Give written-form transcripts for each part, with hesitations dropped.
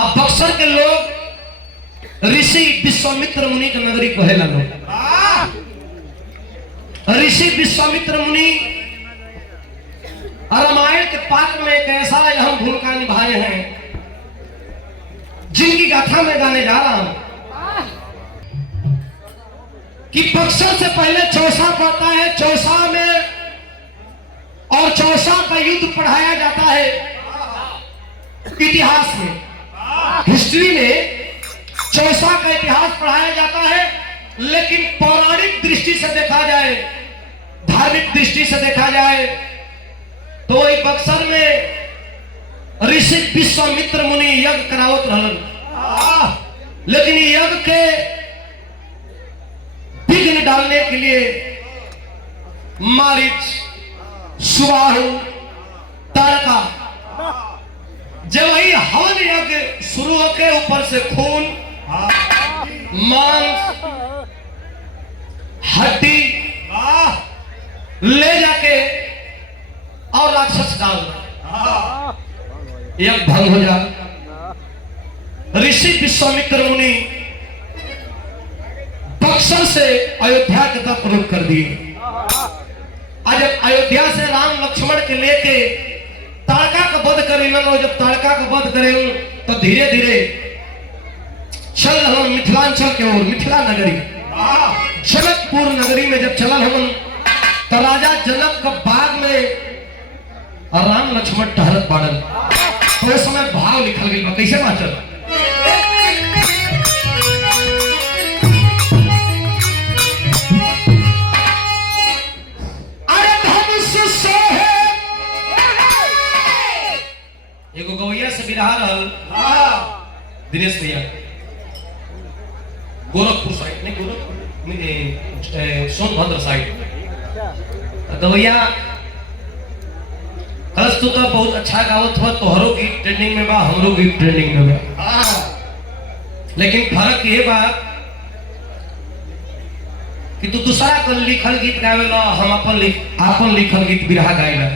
अब बक्सर के लोग ऋषि विश्वामित्र मुनि के नगरी कहेला लोग। ऋषि विश्वामित्र मुनि रामायण के पात्र में एक ऐसा अहम भूमिका निभाए हैं जिनकी गाथा में गाने जा रहा हूं कि बक्सर से पहले चौसा पड़ता है। चौसा में और चौसा का युद्ध पढ़ाया जाता है इतिहास में, हिस्ट्री में चौसा का इतिहास पढ़ाया जाता है। लेकिन पौराणिक दृष्टि से देखा जाए, धार्मिक दृष्टि से देखा जाए तो वही बक्सर में ऋषि विश्वामित्र मुनि यज्ञ करावत रहन। लेकिन यज्ञ के विघ्न डालने के लिए मारीच, सुबाहु, तारका जब वही हवन यज्ञ शुरू होके ऊपर से खून, मांस, हड्डी ले जाके और राक्षस डाल यज्ञ भंग हो जाए। ऋषि विश्वामित्र मुनि बक्सर से अयोध्या की तरफ रुख कर दिए। आज अयोध्या से राम लक्ष्मण के लेके ताड़का का वध करे, जब ताड़का का वध करे तो धीरे धीरे चल हम मिथिलांचल के ओर, मिथिला नगरी जनकपुर नगरी में जब चलन हम तो राजा जनक का बाग में राम लक्ष्मण टहरत बाड़न। तो उस समय भाव लिखल गई बा, कैसे मास्टर? अरे धनुष सोहे एगो गवैया से बिरहा रहल दिनेश भैया, गोरखपुर साइड नहीं, गोरखपुर सोनभद्र साइड गवैया कलस्तु का बहुत अच्छा गावत हुआ। तोहरों की ट्रेनिंग में बा, हमरों की ट्रेनिंग में बा, लेकिन फर्क ये बा कि तू दूसरा का लिखल गीत गावेला, हम अपन लिखल गीत बिरहा गाइला।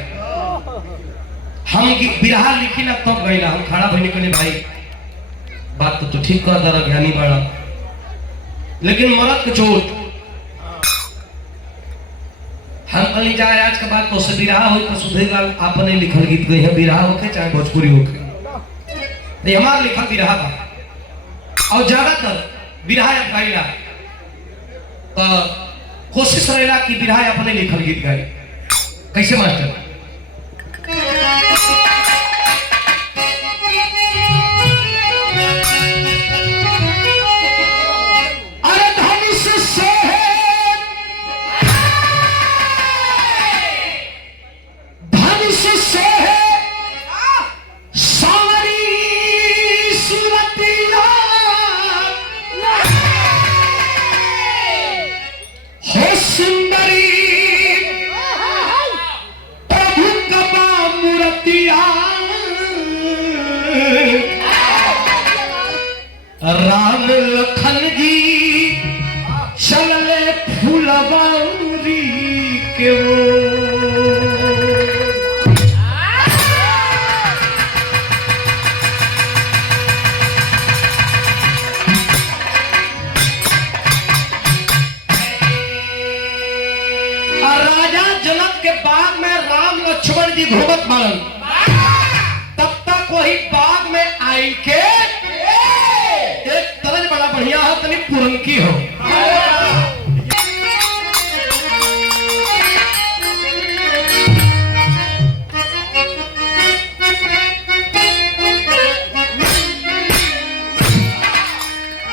हम बिरहा लिखी ना तब गाइला, हम खड़ा भइने के भाई बात तो ठीक कर दर ज्ञानी बड़ा, लेकिन मरद के चोट हम कहीं जाए आज के बाद तो से बिरहा हो तो सुधेगा। आपने लिखल गीत गई है, बिरहा होके चाहे भोजपुरी होके, ये हमारा लिखल बिरहा बा। और ज्यादातर बिरहा गाइला तो कोशिश रहेला कि बिरहा अपने लिखल गीत गाए। कैसे मास्टर? राम लखन जी चलले फूलबारी के वो, राजा जनक के बाग में राम लक्ष्मण जी घूमत बाड़न। तब तक वही बाग में आई के बड़ा बढ़िया हो, तनी पुरनकी हो।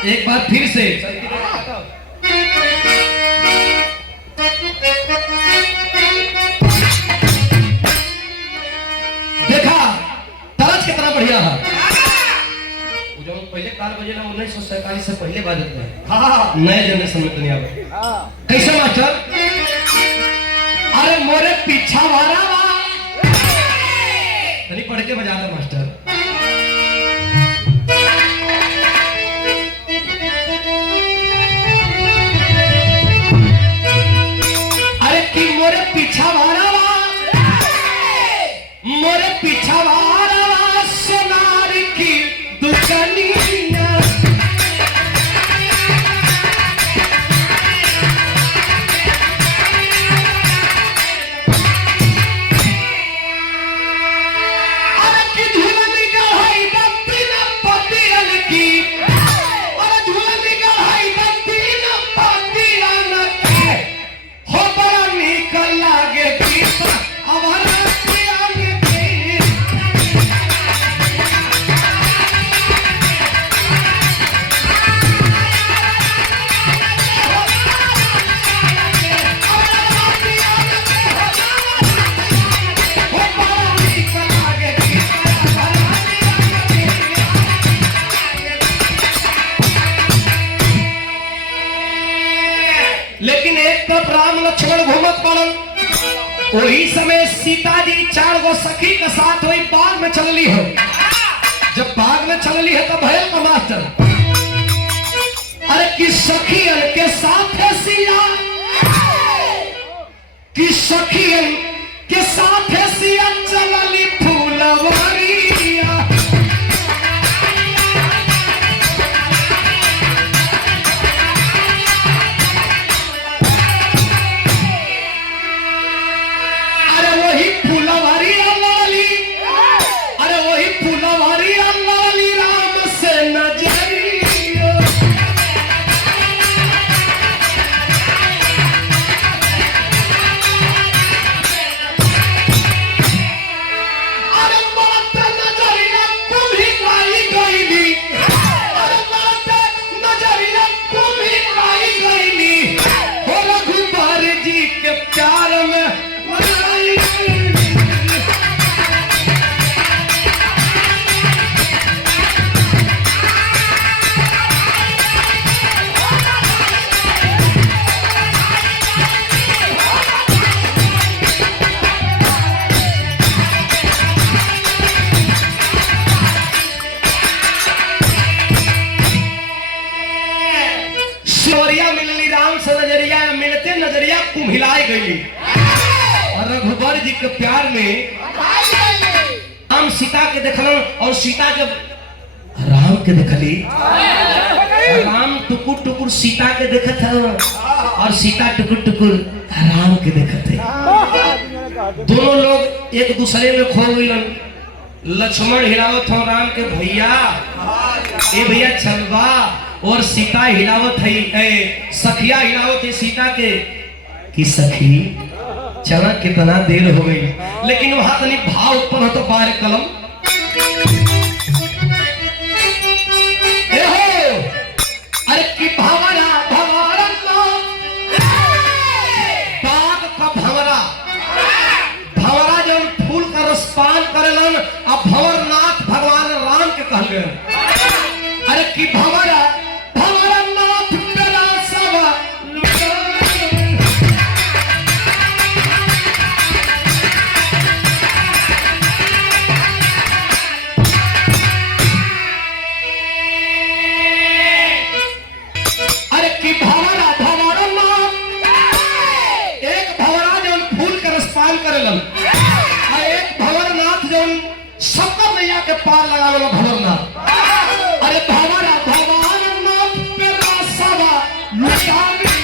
एक बार फिर से देखा तरज कितना बढ़िया है। पहले 4 बजे ना 1947 से पहले बाजत है। नए जनरेशन में दुनिया में कैसे मास्टर? अरे मोरे पीछा वाला तनी पढ़ के बजा दो मास्टर। अरे कि मोरे पीछा वाला मोरे पीछा वाला सोनार की दुकान घूमत पड़न। वही समय सीता जी 4 गो सखी के साथ वही बाग में चलली हो। जब बाग में चलली है तो भैल का मास्टर, अरे कि सखियन के साथ है सिया, कि सखियन के साथ है सिया चलली फूलवरिया। अरे वही फूलवरिया लाली, अरे वही फूलवरिया लाली राम से नजरिया। अरे माता नजरिया कुम्ही लाई गईली, अरे माता नजरिया कुम्ही लाई गईली। हो रघुबर जी के प्यार में मलाई गईली। शिवरिया मिलली राम से नजरिया, मिलते नजरिया कुम्हिलाई गईली। और रघुबर जी के प्यार में राम सीता के देखलन, और सीता जब राम के देखली, राम टुकुर टुकुर सीता के देखत है और सीता टुकुर टुकुर राम के देखत है। दोनों लोग एक दूसरे में खो गइलन। लक्ष्मण हिलावत हो राम के, भैया ए भैया चलवा, और सीता हिलावत है, सखिया हिलावत है सीता के कि सखी चला कितना देर हो गई। लेकिन वहां तनी भाव उत्पन्न हो तो बार कलम अरे कि भंवरा भंवरा बाग का भंवरा, भंवरा जब फूल का रसपान करेलन अब भंवरनाथ भगवान राम के कहल गए। अरे कि भंवरा भंवरनाथ तेरा सवा शंकर मैया के पार लगावे भंवरनाथ। अरे भंवरा भंवरनाथ पे रासवा लुटावी।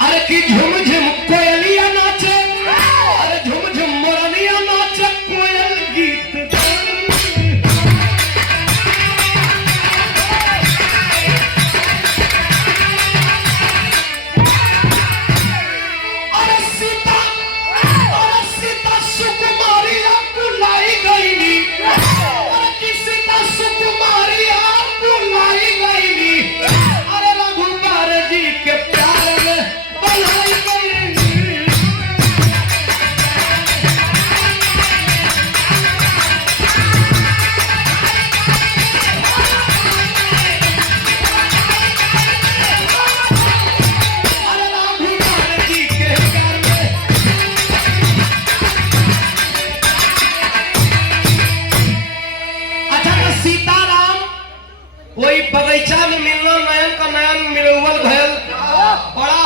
अरे कि झुम झुम कोयलिया नाचे, अरे झुम झुम मोरनिया नाचे, कोयल गीत वही बगीचा में मिलना, नयन का नयन मिलवल भयल। बड़ा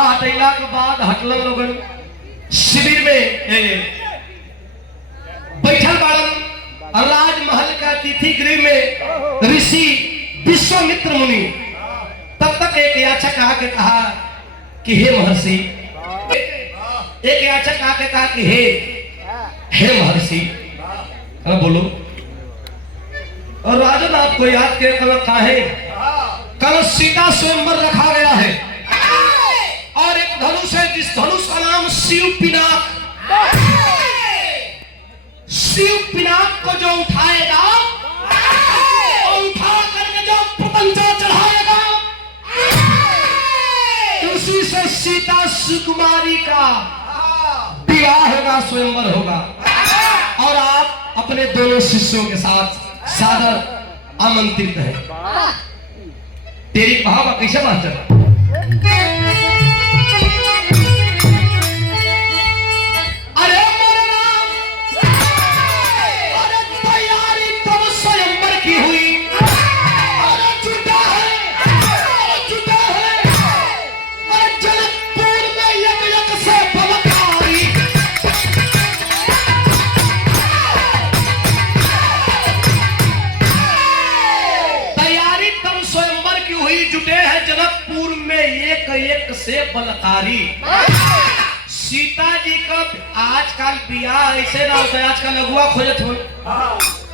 हटैला के बाद हटलन लोगन शिविर में बैठल बाड़न। राजमहल का अतिथि गृह में ऋषि विश्वामित्र मुनि तब तक एक याचक आके कहा कि हे महर्षि, एक याचक आके कहा कि हे महर्षि, बोलो। और राजन आपको याद के कल सीता स्वयंवर रखा गया है और एक धनुष है जिस धनुष का नाम शिव पिनाक। शिव पिनाक को जो उठाएगा और उठा करके जो पतंजा चढ़ाएगा उसी से सीता सुकुमारी का विवाह होगा, स्वयंवर होगा और आप अपने दोनों शिष्यों के साथ सादर आमंत्रित हैं। तेरी भाव कैसे मास्टर? अरे अरे तैयारी तो स्वयंवर की हुई, अरे जुटा है अरे जनकपुर में यज्ञ से बलकारी। तैयारी तब स्वयंवर की हुई, जुटे हैं जनकपुर में एक एक से बलकारी। सीता जी का आजकल बियाह ऐसे ना होता है, आजकल अगुआ खोजत हो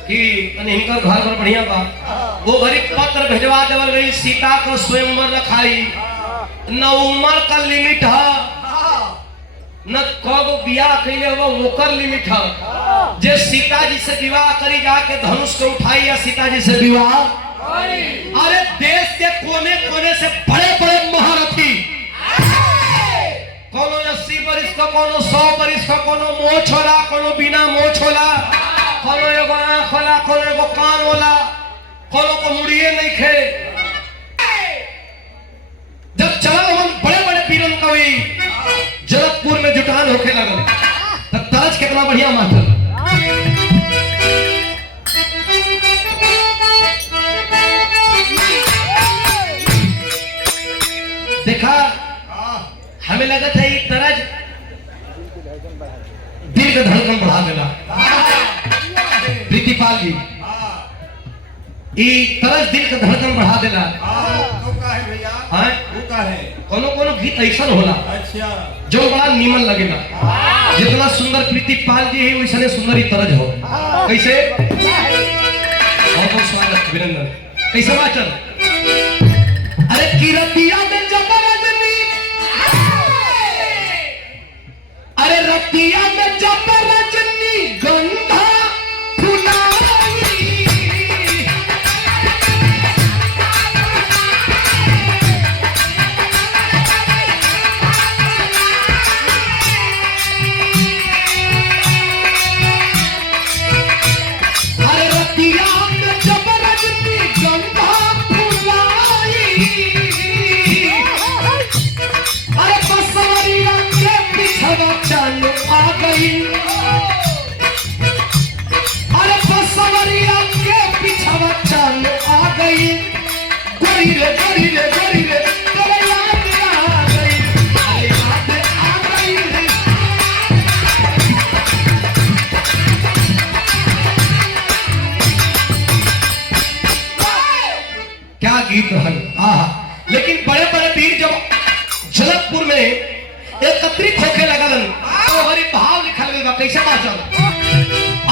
कि इनकर घर पर बढ़िया बा, वो घरी पत्र भेजवा देवल गई, सीता को स्वयंवर रखाई। न उम्र का लिमिट है, न कब बियाह कैले हो ओकर लिमिट है। जे सीता जी से विवाह करी जाके धनुष को उठाई या सीता जी से विवाह, अरे देश के कोने कोने से बड़े बड़े महारथी, कोनो 80 बरिस का, कोनो 100 बरिस का, कोनो मोछ होला, कोनो बिना मोछ होला, कोनो एगो आंख होला, कोनो एगो कान होला, कोनो को मुड़िए नहीं खे। जब चला हम बड़े बड़े वीरन कवि जनकपुर में जुटान होके लगल, तब तरज कितना बढ़िया मास्टर। देखा हमें लगा था ये तरज दिल का धड़कन बढ़ा देला। प्रीतिपाल जी ये तरज दिल का धड़कन बढ़ा देला। तो का है भैया? हाँ वो का है? कोनो कोनो गीत ऐसा होला अच्छा जो बड़ा नीमन लगेगा। जितना सुंदर प्रीतिपाल जी है वैसे सुंदर ही तरज हो। कैसे? बहुत स्वागत अभिनंदन। कैसे मास्टर? अरे किरतिया में जबर रजनी, अरे रतिया में जबर रजनी गंधा फुलाई। अरे रतिया में जबर रजनी गंधा फुलाई। अरे बसवरिया के पिछवा चालू आ गई, अरे बसवरिया के पिछवा चालू आ गई। गोरी रे गोरी रे गोरी रे तेरे याद आ गई, अरे याद आ गई रे। क्या गीत है, आहा। लेकिन बड़े बड़े वीर जब जनकपुर में एकत्रित होके लगलन तो हमारी भाव लिखल गई बा। कैसे मास्टर?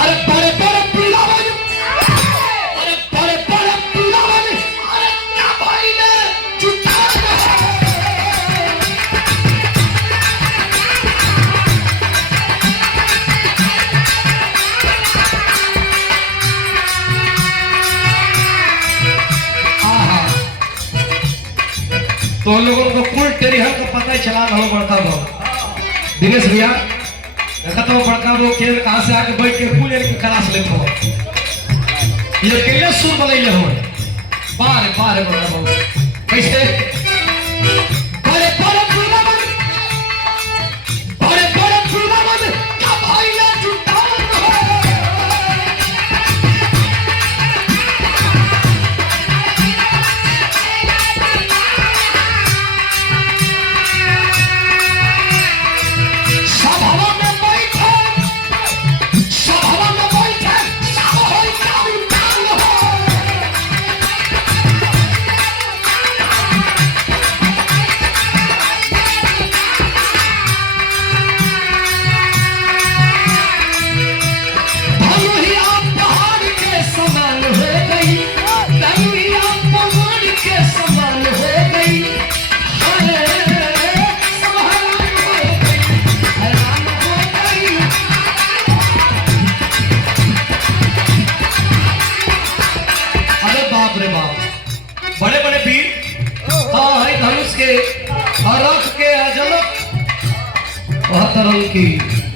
अरे बड़े बड़े पिलावन, अरे बड़े बड़े पिलावन, अरे क्या भाई ने जुटा तो लोगों को कुल टेरिहर का पता ही चला रहा बड़का भाव दिनेश भैया। देखा तो बड़का वो के कहां से आके बैठ के कुल एक क्लास लेते हो, ये अकेले सुर बनैले हो। बारे बारे बड़का भाव कैसे? बड़े बड़े फुलावन, बड़े बड़े फुलावन का भाई ने जुटा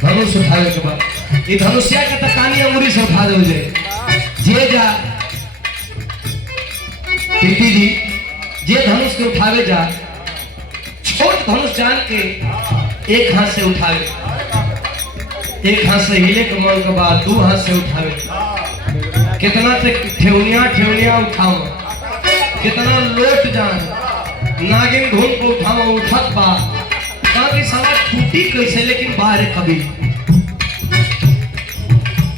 धनुष उठावे के बाद ये धनुष्या के तो कानी अंगुरी से उठा दो जे जा प्रीति जी जे धनुष के उठावे जा छोट धनुष जान के एक हाथ से उठावे, एक हाथ से हिले के मन के बाद दो हाथ से उठावे। कितना से ठेवनिया उठाओ, कितना लोट जान नागिन धूम को उठाओ उठत बा बाकी साला टूटी कैसे लेकिन बाहर कभी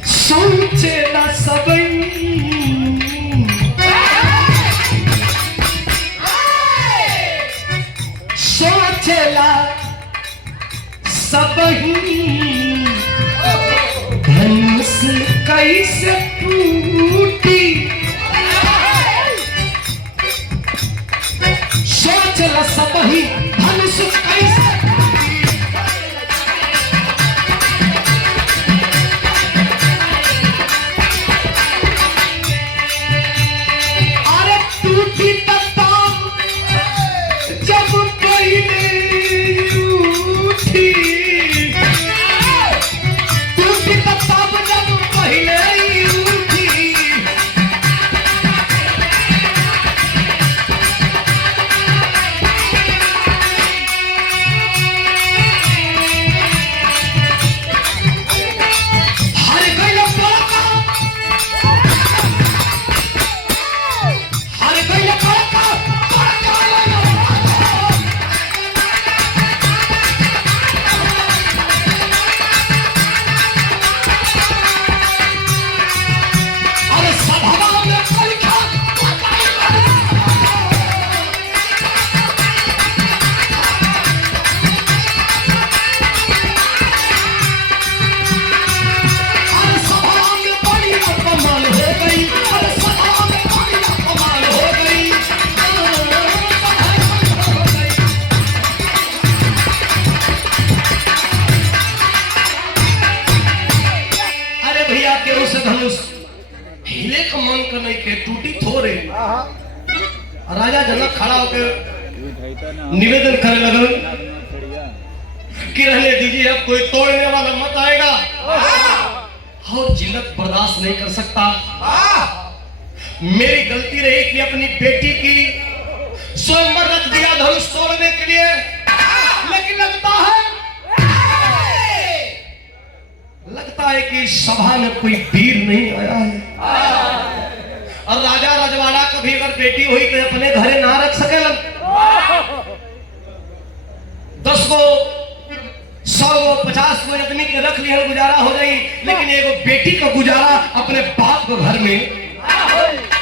सोचे ना सबई सोचेला सबही धनुष कैसे टूटी, सोचला सबही धनुष कैसे हिले का मन कर नहीं के टूटी थोड़े। राजा जनक खड़ा होकर निवेदन करने लगल कि रहने दीजिए, अब कोई तोड़ने वाला मत आएगा और जिल्लत बर्दाश्त नहीं कर सकता। मेरी गलती रही कि अपनी बेटी की स्वयंवर रख दिया धनुष तोड़ने के लिए, लेकिन लगता है कि सभा में कोई वीर नहीं आया है। और राजा रजवाड़ा कभी अगर बेटी हुई तो अपने घरे ना रख सके, 10 को 100 को 50 को आदमी के रख लिया गुजारा हो जाए, लेकिन एगो बेटी का गुजारा अपने बाप के घर में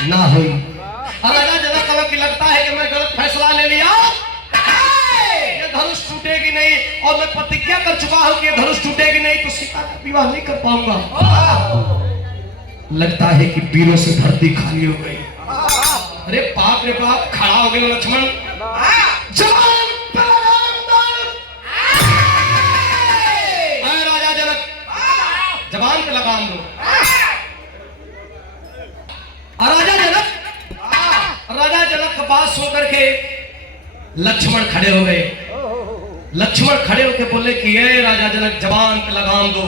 ना हो। राजा जनक कहा कि लगता है कि मैं गलत फैसला ले लिया, ये धनुष टूटेगी नहीं, और मैं प्रतिज्ञा कर चुका हूं कि ये धनुष टूटेगी नहीं तो सीता का विवाह नहीं कर पाऊंगा। लगता है कि वीरों से धरती खाली हो गई। अरे बाप रे बाप, खड़ा हो गए लक्ष्मण, राजा जनक जवान पे लगाम दो। राजा जनक का बात सुन करके लक्ष्मण खड़े हो गए। लक्ष्मण खड़े होकर बोले कि ये राजा जनक जवान पे लगाम दो।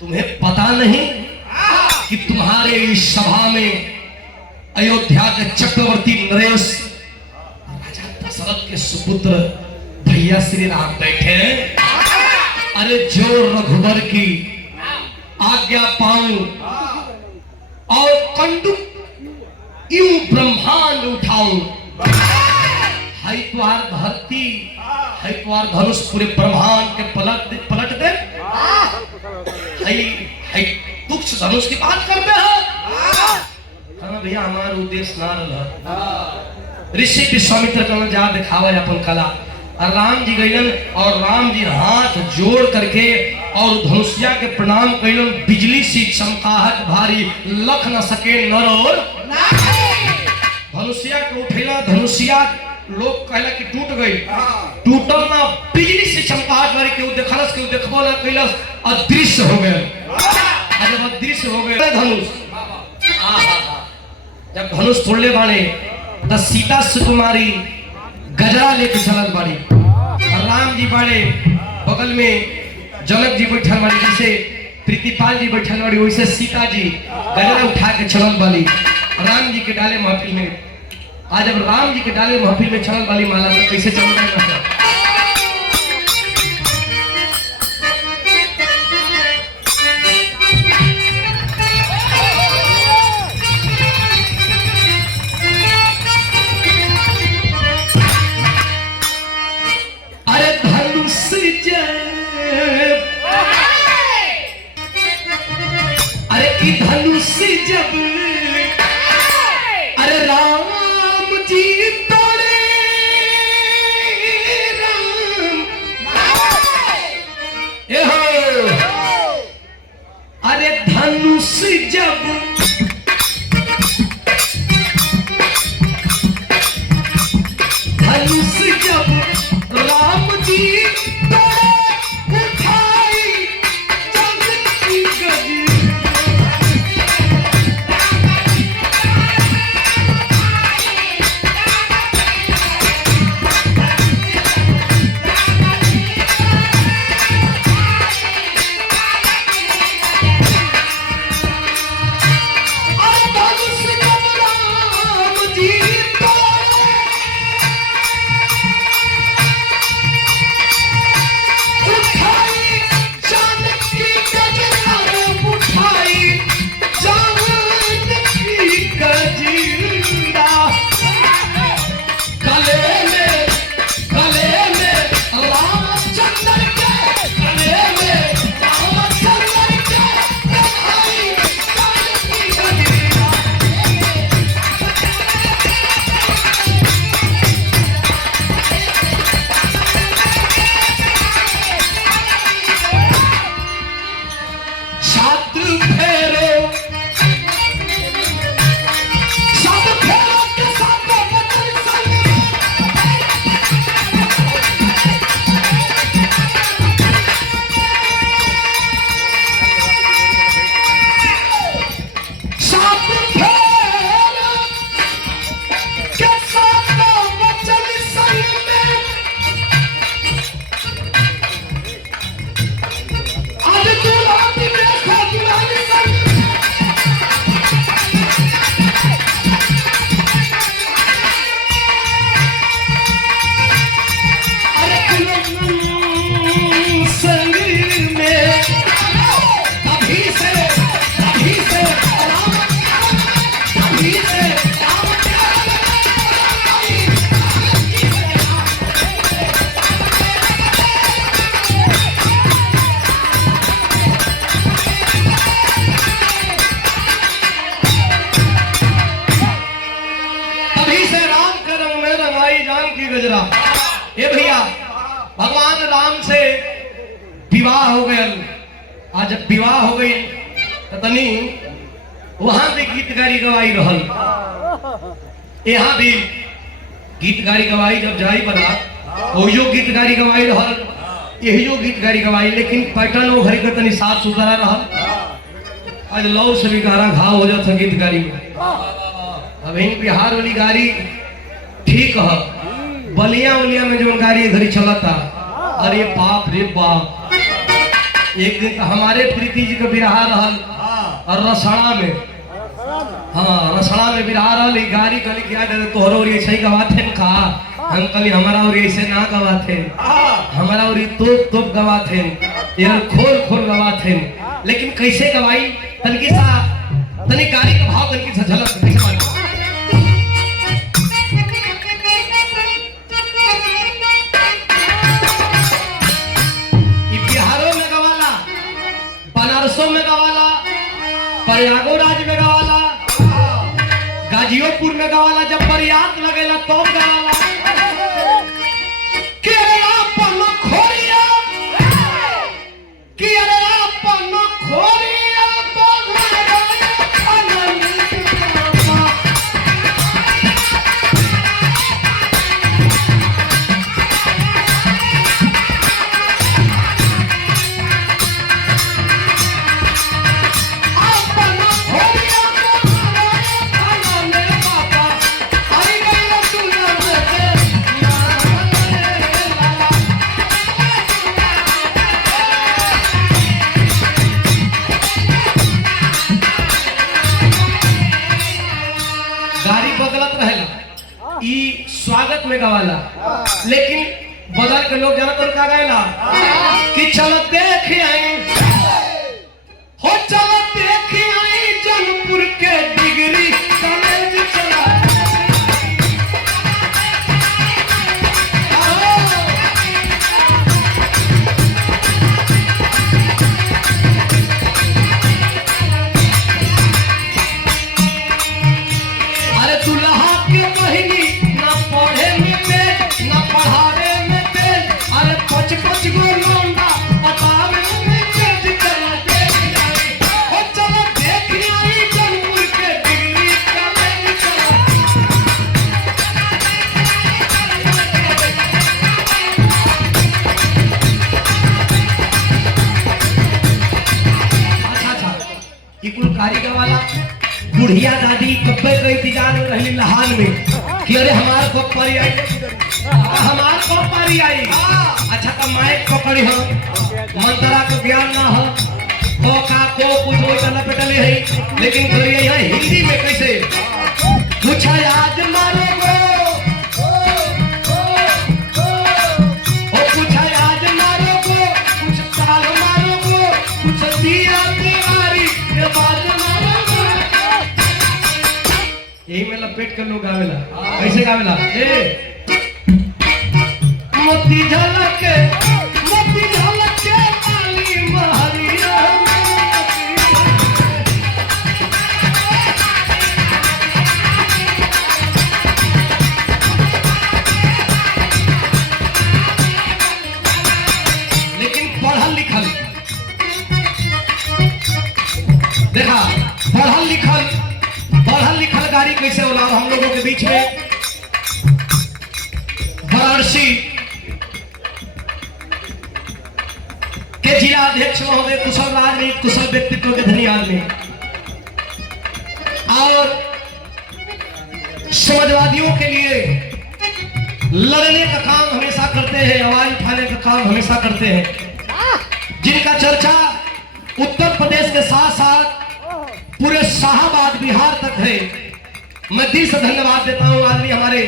तुम्हें पता नहीं कि तुम्हारे इस सभा में अयोध्या के चक्रवर्ती नरेश राजा दशरथ के सुपुत्र भैया श्री राम बैठे हैं। अरे जो रघुबर की आज्ञा पाऊं और कंडुक यूं ब्रह्मांड उठाऊं, है तुम्हार धरती, है तुम्हार धनुष पूरे ब्रह्मांड के पलट दे। है तुक्ष धनुष की बात करते हो? हाँ भैया, हमारा उद्देश्य ना रहा। ऋषि विश्वामित्र का जा दिखावा अपन कला। और राम जी गईलन और राम जी हाथ जोड़ करके और धनुषिया के प्रणाम कैलन। बिजली सी चमकाहट भारी, लख न सके नर और धनुषिया को उठेला। धनुषिया लोग कहला कि टूट गई, टूटल ना, बिजली से चमकाहट भारी, केहू देखलस केहू देखबो ना कैलस, अदृश्य हो गए। जब अदृश्य हो गए धनुष, जब धनुष तोड़ले बाड़े तो सीता सुकुमारी गजरा लेके चलल बाड़ी। राम जी बाड़े बगल में जनक जी बैठल वाली, जैसे प्रीतिपाल जी बैठल वाली, वैसे सीता जी गजरा उठा के चलल वाली राम जी के डाले महफिल में। आज जब राम जी के डाले महफिल में चलल वाली माला तो कैसे चल रहा है? अरे धनुष जब, अरे की धनुष जब, अरे राम जी तोड़े राम, ए हो, अरे धनुष जब, धनुष जब राम जी तोड़े उठाई जग की गज। गजरा। ये भैया भगवान राम से विवाह हो गया, आज जब विवाह हो गई तो तनी वहां भी गीत गारी गवाई रहल, यहाँ भी गीत गारी गवाई जब जाई बना ओयो गीत गारी गवाई रहल, यही गीत गारी गवाई, लेकिन पैटर्न वो घर के तनी साफ सुथरा रहल। आज लौ से भी गारा घाव हो जाता गीत गारी में। अब बिहार वाली गाड़ी ठीक है, बलिया उलिया में जो गाड़ी घड़ी चलता, अरे बाप रे बाप। एक दिन तो हमारे प्रीति जी का बिरहा रहल और रसड़ा में, हाँ रसड़ा में बिरहा रहल, गाड़ी कली क्या करे तोहरो और ऐसे ही गवाथे का, हम कली हमारा और ऐसे ना गवाथे, हमारा और तो गवाथे यार, खोल खोल गवाथे। लेकिन कैसे गवाई तनकी सा, तनी गाड़ी का भाव तनकी सा झलक कैसे मालूम। बनारसों में गवाला, प्रयागराज में गवाला, गाजियोपुर में गवाला, जब बरियात लगेला तो गवाला। कि अरे अपन खोरिया, कि अरे अपन खोरिया में गवाला, लेकिन बदल के लोग जाना तो का गायला कि चल देख आई हो, चल देख आई जौनपुर के डिग्री कॉलेज चला। अरे दुल्हा के बहिनी ना पढ़े में तेज ना पढ़ावे में तेज, अरे पच पच गो लौंडा बतावे में तेज चला देख आई हो, चला देख आई जौनपुर के डिग्री कॉलेज चला। अच्छा ये कुल कारीगर वाला बुढ़िया दादी कब्बे के इंतजार में रही लहान में कि अरे हमार को परी आई, हमार को परी आई। अच्छा तो माइक पकड़ी हो, मंत्रा को ज्ञान ना हो, को का को कुछ वो चला पेटले है, लेकिन करिए यहाँ हिंदी में कैसे पूछा आज मारोगो ओ पूछा आज मारोगो, कुछ साल मारोगो, कुछ दिया तिवारी के बाद मारोगो। यही में लपेट कर लोग गावेला, कैसे गावेला ए मोती झलक के काली महरिया लेकिन पढ़ल लिखल देखा, पढ़ल लिखल गाड़ी कैसे होला। हम लोगों के बीच में वाराणसी के जिला अध्यक्ष महोदय कुशल राजनीति, कुशल व्यक्तित्व के धनी आदमी और समाजवादियों के लिए लड़ने का काम हमेशा करते हैं, आवाज उठाने का काम हमेशा करते हैं, जिनका चर्चा उत्तर प्रदेश के साथ साथ पूरे शाहबाद बिहार तक है। मैं दिल से धन्यवाद देता हूं, आदमी हमारे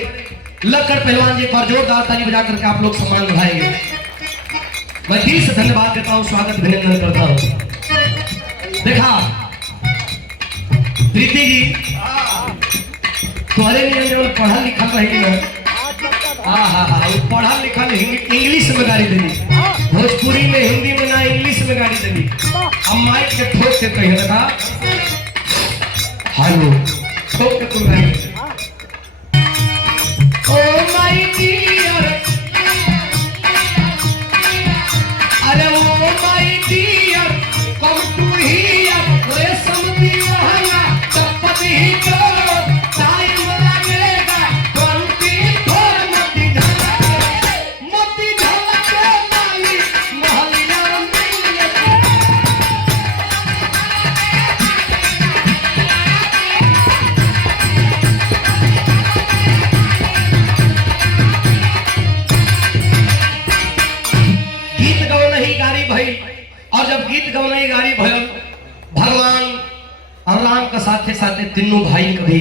लक्कड़ पहलवान जी, एक बार जोरदार ताली बजा करके आप लोग सम्मान निभाएंगे। मैं दिल से धन्यवाद देता हूं, स्वागत अभिनंदन करता हूं। देखा प्रीति जी तुम्हारे लिए जो पढ़ा लिखा रहेगी ना, पढ़ा लिखा इंग्लिश में गाड़ी देनी, भोजपुरी में हिंदी में ना इंग्लिश में गाड़ी देनी। अब माइक के ठोक के कही देखा हेलो ठोक के तुम गाड़ी ओ माय डियर, अरे oh my dear come to हियर, रेशम दीवाना चप्पल ही करो, टाइम लगेगा 24 मोती झलक के माली महलिया मिल और जब गीत गवनाई गाड़ी भयल भगवान और राम का साथे साथे तीनों भाई कभी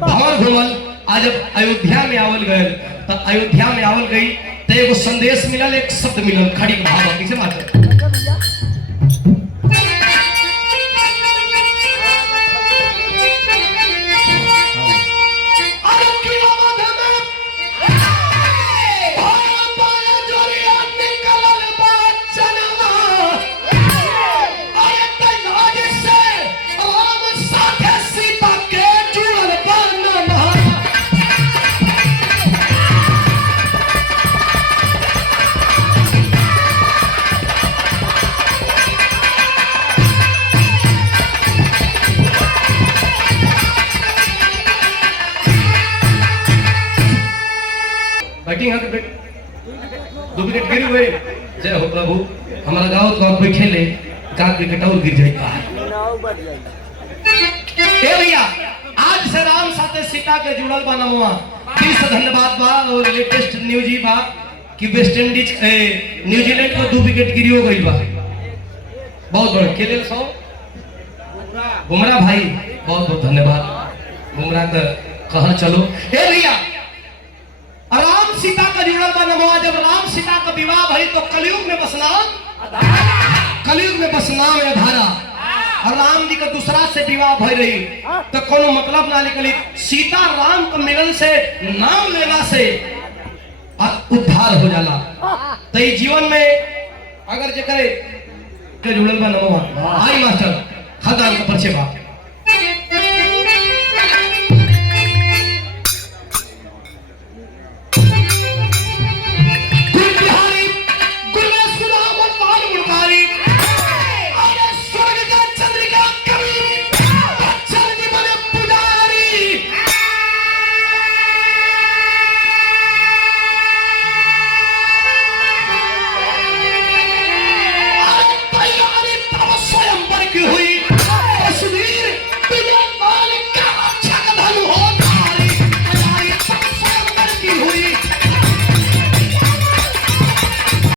भंवर घूमल। आज जब अयोध्या में आवल गए तो अयोध्या में आवल गई तो एगो संदेश मिलल, एक शब्द मिलल, खड़ी भाव किसे मात्र दो विकेट गिर हुए। जय हो प्रभु, हमारा गाँव तो आप बैठे ले का विकेट और गिर जाएगा। भैया आज से राम साथे सीता के जुड़ल बा नमुआ, फिर से धन्यवाद बा। और लेटेस्ट न्यूज ही बा कि वेस्ट इंडीज न्यूजीलैंड को 2 विकेट गिरी हो गई बा। बहुत बड़ा खेले सो बुमराह भाई, बहुत बहुत धन्यवाद बुमराह का कहा। चलो ए भैया सीता का जुड़ल बा नमवा। जब राम सीता का विवाह भई तो कलयुग में बसना, कलयुग में बसना में धारा। और राम जी का दूसरा से विवाह भई रही तो कोनो मतलब ना निकली। सीता राम को मिलन से, नाम लेना से उद्धार हो जाला। तो ये जीवन में अगर जे करे के जुड़ल बा नमवा। आई मास्टर खदान का परिचय बा।